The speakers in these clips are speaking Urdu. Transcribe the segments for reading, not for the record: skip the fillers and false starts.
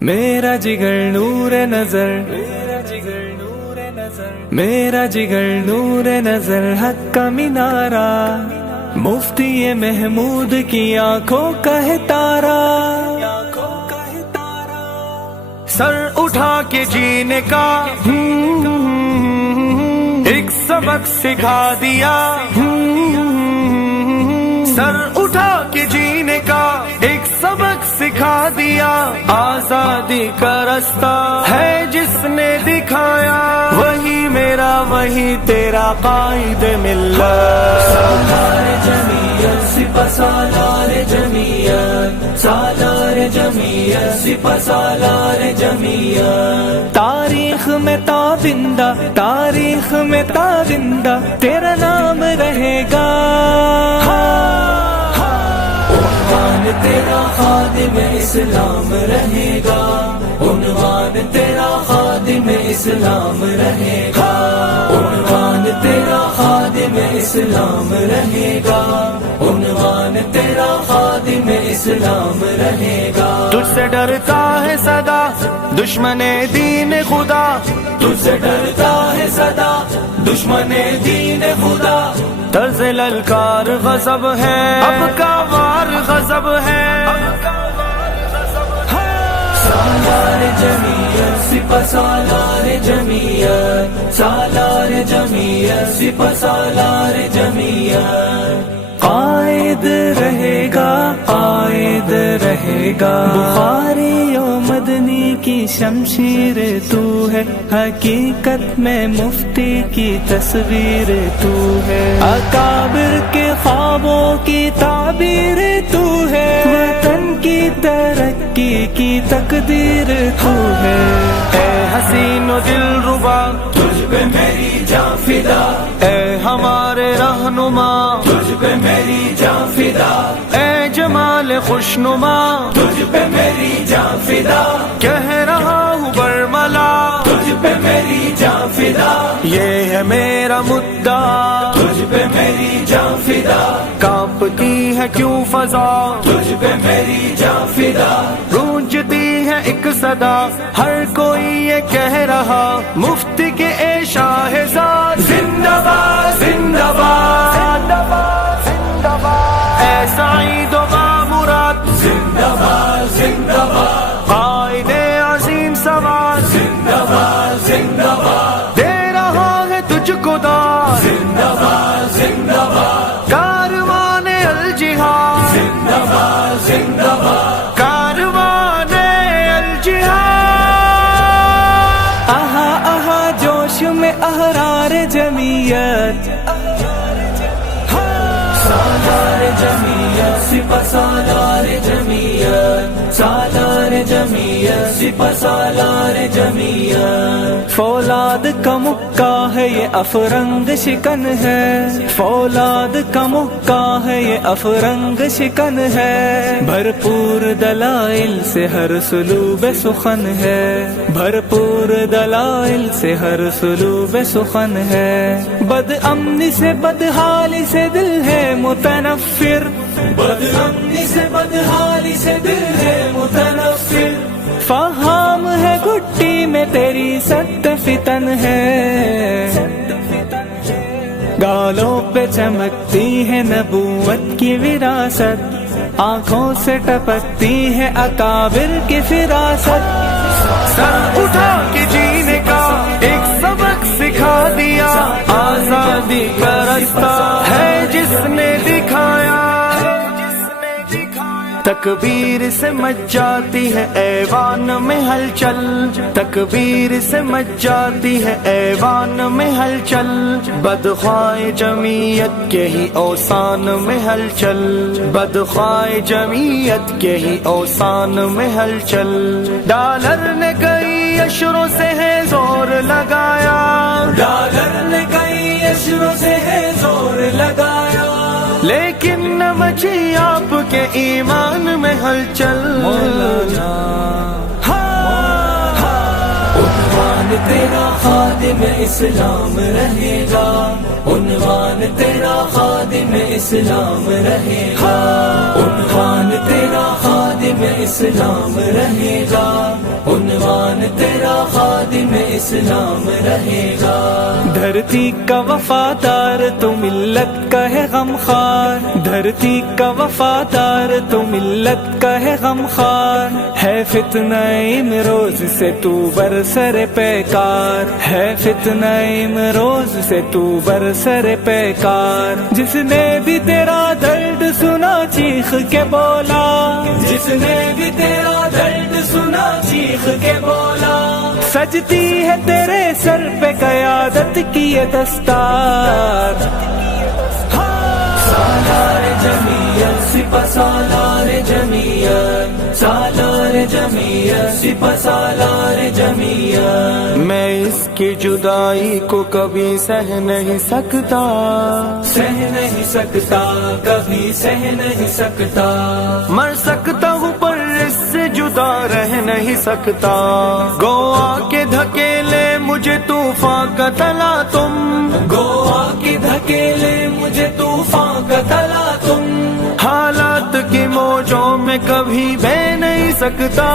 میرا جگر نور نظر، میرا جگر نور نظر، میرا جگر نور نظر، حق کا مینارہ، مفتی محمود کی آنکھوں کا ہے تارا، سر اٹھا کے جینے کا ایک سبق سکھا دیا، سر اٹھا کے جینے کا ایک سبق سکھا دیا، آزادی کا رستہ ہے جس نے دکھایا، وہی میرا وہی تیرا قائد ملت، سالار جمعیت سپہ سالار جمعیت، سالار جمعیت سپہ سالار جمعیت، تاریخ میں تابندہ، تاریخ میں تابندہ تیرا نام رہے گا، عنوان تیرا خادم اسلام رہے گا، عنوان تیرا خادم اسلام رہے گا، عنوان تیرا خادم اسلام رہے گا، عنوان تیرا خادم اسلام رہے گا، تجھ سے ڈرتا ہے صدا دشمن دین خدا، تجھ سے ڈرتا ہے صدا دشمن دین خدا، طرز للکار غضب ہے اب کا وار غضب ہے، سالار جمعیت سپہ سالار جمعیت، سالار جمعیت سپہ سالار جمعیت، قائد رہے گا، قائد رہے گا، بخاری و مدنی کی شمشیر تو ہے، حقیقت میں مفتی کی تصویر تو ہے، اکابر کے خوابوں کی تعبیر تو ہے، وطن کی ترقی کی تقدیر تو ہے، اے حسین و دل ربا تجھ پہ میری جاں فدا، اے ہمارے رہنما تجھ پہ میری جاں فدا، اے جمال خوشنما تجھ پہ میری جاں فدا، کہہ رہا ہوں برملا تجھ پہ میری جاں فدا، یہ ہے میرا مدعا، تجھ پہ میری جاں فدا، کانپتی ہے کیوں فضا، تجھ پہ میری جاں فدا، گونجتی ہے ایک صدا، ہر کوئی یہ کہہ رہا مفتی کے اے شاہزاد، زندہ باد زندہ باد اے سعید و بامراد، زندہ باد زندہ باد قائد عظیم سواد، زندہ باد زندہ باد دے رہا ہے تجھ کو داد، زندہ باد زندہ باد کاروان الجہاد، زندہ باد زندہ باد کاروان الجہاد، آہا آہا جوش میں احرار جمعیت، سالار جمعیت سپہ سالار جمعیت، سالار جمعیت سپہ سالار جمعیت، فولاد کا مکہ ہے یہ افرنگ شکن ہے، فولاد کا مکہ ہے یہ افرنگ شکن ہے، بھرپور دلائل سے ہر سلوب سخن ہے، بھرپور دلائل سے ہر سلوب سخن ہے، بد امنی سے بدحالی سے دل ہے متنفر، بد امنی سے بدحالی سے دل ہے متنفر، فہام ہے گھٹی میں تیری سخت فتن ہے، گالوں پہ چمکتی ہے نبوت کی وراثت، آنکھوں سے ٹپکتی ہے اکابر کی فراست، سر اٹھا کے جینے کا ایک سبق سکھا دیا، آزادی کا رستہ ہے جس نے دکھایا، تکبیر سے مچ جاتی ہے ایوان میں ہلچل، تکبیر سے مچ جاتی ہے ایوان میں ہلچل، بدخواہ جمعیت کے ہی اوسان میں ہلچل، بدخواہ جمعیت کے ہی اوسان میں ہلچل، ڈالر نے کئی اشروں سے ہے زور لگایا، ڈالر نے کئی اشروں سے ہے زور لگایا، لیکن نہ مچی آپ کے ایمان میں ہلچل، عنوان تیرا خادم اسلام رہے گا، عنوان تیرا خادم اسلام رہے گا، عنوان تیرا خادم اسلام رہے گا، عنوان تیرا خادم اسلام رہے گا. دھرتی کا وفادار تو ملت کا ہے غمخوار، دھرتی کا وفادار تو ملت کا ہے غمخوار. ہے فتنہ امروز سے تو برسر پیکار، ہے فتنہ امروز سے تو برسر پیکار. جس نے بھی تیرا درد سنا چیخ کے بولا، جس نے بھی تیرا درد سنا چیخ کے بولا. سجتی ہے تیرے سر پہ قیادت کی یہ دستار. سالار جمعیت سپہ سالار جمعیت، سالار جمعیت سپہ سالار جمعیت. میں اس کی جدائی کو کبھی سہ نہیں سکتا، سہ نہیں سکتا، کبھی سہ نہیں سکتا. مر سکتا ہوں پر اس سے جدا رہ نہیں سکتا. گو آ کے دھکیلے مجھے طوفان کا تلا تم، گو آ کے دھکیلے مجھے طوفان کا تلا تم. حالات کی موجوں میں کبھی بہ نہیں سکتا.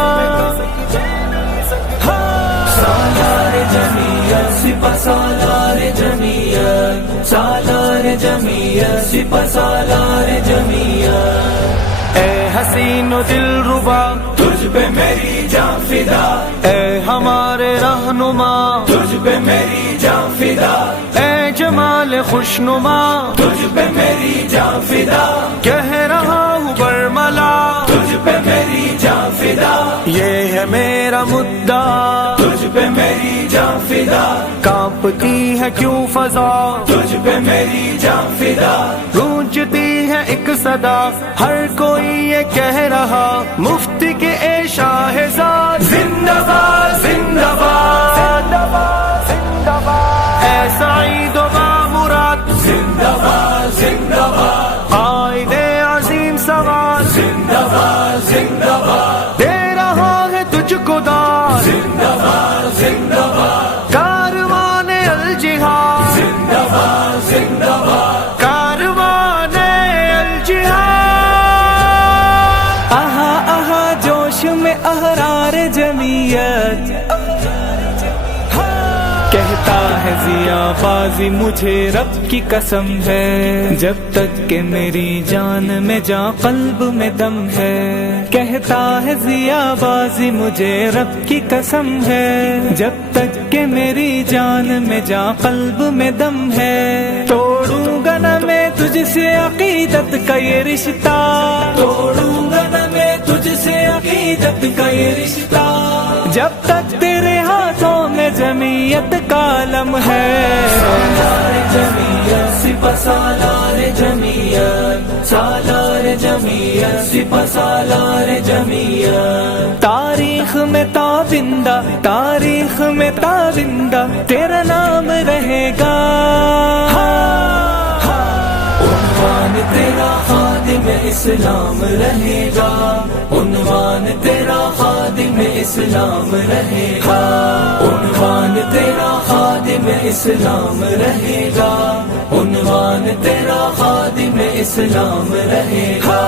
سالار جمعیت سپہ سالار جمعیت، سالار جمعیت سپہ سالار جمعیت. اے حسین و دل ربا تجھ پہ میری جان فدا، اے ہمارے رہنما تجھ پہ میری جان فدا، اے جمال خوشنما تجھ پہ میری جان فدا. کہہ رہا ہوں برملا تجھ پہ میری جان فدا، یہ ہے میرا مدعا. تجھ پہ میری جان فدا، کانپتی ہے کیوں فضا، تجھ پہ میری جان فدا. گونجتی ہے ایک صدا، ہر کوئی یہ کہہ رہا مفتی کے اے شاہزاد زندہ باد زندہ باد، اے سعید و بامراد زندہ باد زندہ باد، قائد عظیم سواد زندہ باد زندہ باد، دے رہا ہے تجھ کو داد زندہ باد زندہ باد، کاروان الجہاد زندہ باد زندہ باد. کاروان الجہاد. آہا آہا جوش میں احرار جمعیت، کہتا ہے ضیا بازی مجھے رب کی قسم ہے، جب تک کہ میری جان میں جاں قلب میں دم ہے. کہتا ہے ضیا بازی مجھے رب کی قسم ہے، جب تک کہ میری جان میں جاں قلب میں دم ہے. توڑوں گا نہ میں تجھ سے عقیدت کا یہ رشتہ، توڑوں گا نہ میں تجھ سے عقیدت کا یہ رشتہ، جب تک تیرے ہاتھوں میں جمعیت کا علم ہے. سالار جمعیت سپہ سالار جمعیت، سالار جمعیت سپہ سالار جمعیت. تاریخ میں تابندہ، تاریخ میں تابندہ تیرا نام رہے گا. عنوان تیرا خادم اسلام رہے گا، عنوان تیرا خادم اسلام رہے گا، عنوان تیرا خادم اسلام رہے گا، عنوان تیرا خادم اسلام رہے گا.